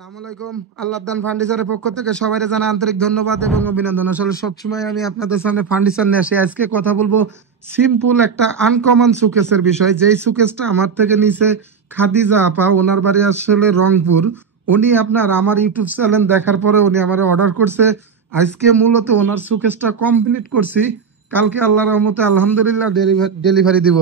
আসসালামু আলাইকুম। আল্লাহদান ফার্নিচারের পক্ষ থেকে সবাই জানা আন্তরিক ধন্যবাদ এবং অভিনন্দন। আসলে সবসময় আমি আপনাদের সামনে ফার্নিচার নিয়ে আসি। আজকে কথা বলবো সিম্পল একটা আনকমন সুকেসের বিষয়। যেই সুকেসটা আমার থেকে নিচে খাদিজা আপা, ওনার বাড়ি আসলে রংপুর। উনি আপনার আমার ইউটিউব চ্যানেল দেখার পরে উনি আমার অর্ডার করছে। আজকে মূলত ওনার সুকেসটা কমপ্লিট করছি। কালকে আল্লাহর রহমতে আলহামদুলিল্লাহ ডেলিভারি দিব।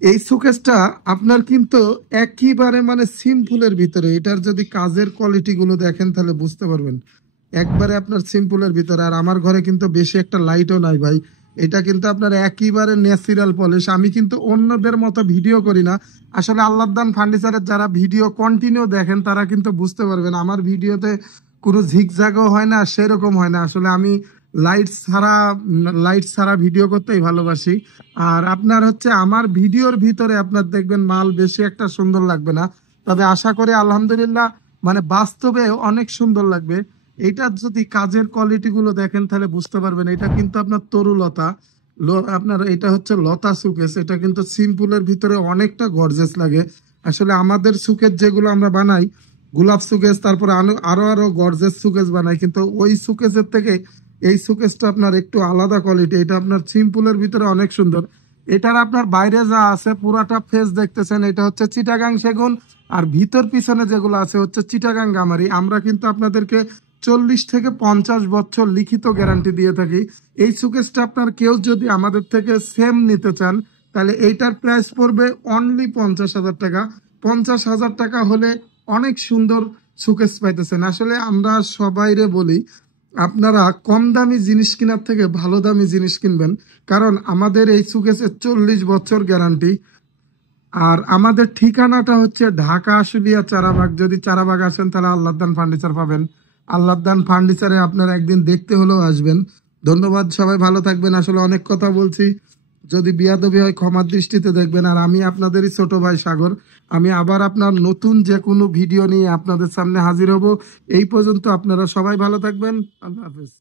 এই শোকেসটা আপনার কিন্তু একেবারে মানে সিম্পলের ভিতরে, এটার যদি কাজের কোয়ালিটি গুলো দেখেন তাহলে বুঝতে পারবেন একবারে আপনার সিম্পলের ভিতরে। আর আমার ঘরে কিন্তু বেশি একটা লাইটও নাই ভাই, এটা কিন্তু আপনার একেবারে ন্যাচারাল পলিশ। আমি কিন্তু অন্যদের মতো ভিডিও করি না। আসলে আল্লাহদান ফার্নিচারের যারা ভিডিও কন্টিনিউ দেখেন তারা কিন্তু বুঝতে পারবেন আমার ভিডিওতে কোনো ঝিকঝাগও হয় না, সেরকম হয় না। আসলে আমি লাইট ছাড়া ভিডিও করতেই ভালোবাসি। আর আপনার হচ্ছে আমার ভিডিওর ভিতরে আপনার দেখবেন মাল বেশি একটা সুন্দর লাগবে না, তবে আশা করি আলহামদুলিল্লাহ মানে বাস্তবে অনেক সুন্দর লাগবে। এইটার যদি কাজের কোয়ালিটি গুলো দেখেন তাহলে বুঝতে পারবেন। এটা কিন্তু আপনার তরুলতা, আপনার এটা হচ্ছে লতা সুকেস। এটা কিন্তু সিম্পলের ভিতরে অনেকটা গর্জেস লাগে। আসলে আমাদের সুকেস যেগুলো আমরা বানাই, গোলাপ সুকেস, তারপরে আরো আরো গর্জেস সুকেস বানাই, কিন্তু ওই সুকেসের থেকে এই সুকেসটা আপনার একটু আলাদা কোয়ালিটি। এটা আপনার সিম্পলের ভিতরে অনেক সুন্দর। এটার আপনার বাইরে যা আছে পুরাটা ফেস দেখতেছেন, এটা হচ্ছে চিটাগাং সেগুন। আর ভিতর পিছনে যেগুলো আছে হচ্ছে চিটাগাং গামারি। আমরা কিন্তু আপনাদেরকে 40 থেকে 50 বছর লিখিত গ্যারান্টি দিয়ে থাকি। এই সুকেসটা আপনার কেউ যদি আমাদের থেকে সেম নিতে চান তাহলে এইটার প্রাইস পড়বে অনলি 50,000 টাকা। 50,000 টাকা হলে অনেক সুন্দর সুকেস পাইতেছেন। আসলে আমরা সবাইরে বলি আপনারা কম দামি জিনিস কেনার থেকে ভালো দামি জিনিস কিনবেন, কারণ আমাদের এই সুকেসের 40 বছর গ্যারান্টি। আর আমাদের ঠিকানাটা হচ্ছে ঢাকা আশুলিয়া চারাবাগ। যদি চারাবাগ আসেন তাহলে আল্লাহদান ফার্নিচার পাবেন। আল্লাহদান ফার্নিচারে আপনারা একদিন দেখতে হলেও আসবেন। ধন্যবাদ, সবাই ভালো থাকবেন। আসলে অনেক কথা বলছি, যদি বিয়াদবি হয় ক্ষমার দৃষ্টিতে দেখবেন। আর আমি আপনাদেরই ছোট ভাই সাগর, আমি আবার আপনার নতুন যে কোনো ভিডিও নিয়ে আপনাদের সামনে হাজির হব। এই পর্যন্ত আপনারা সবাই ভালো থাকবেন। আল্লাহ হাফেজ।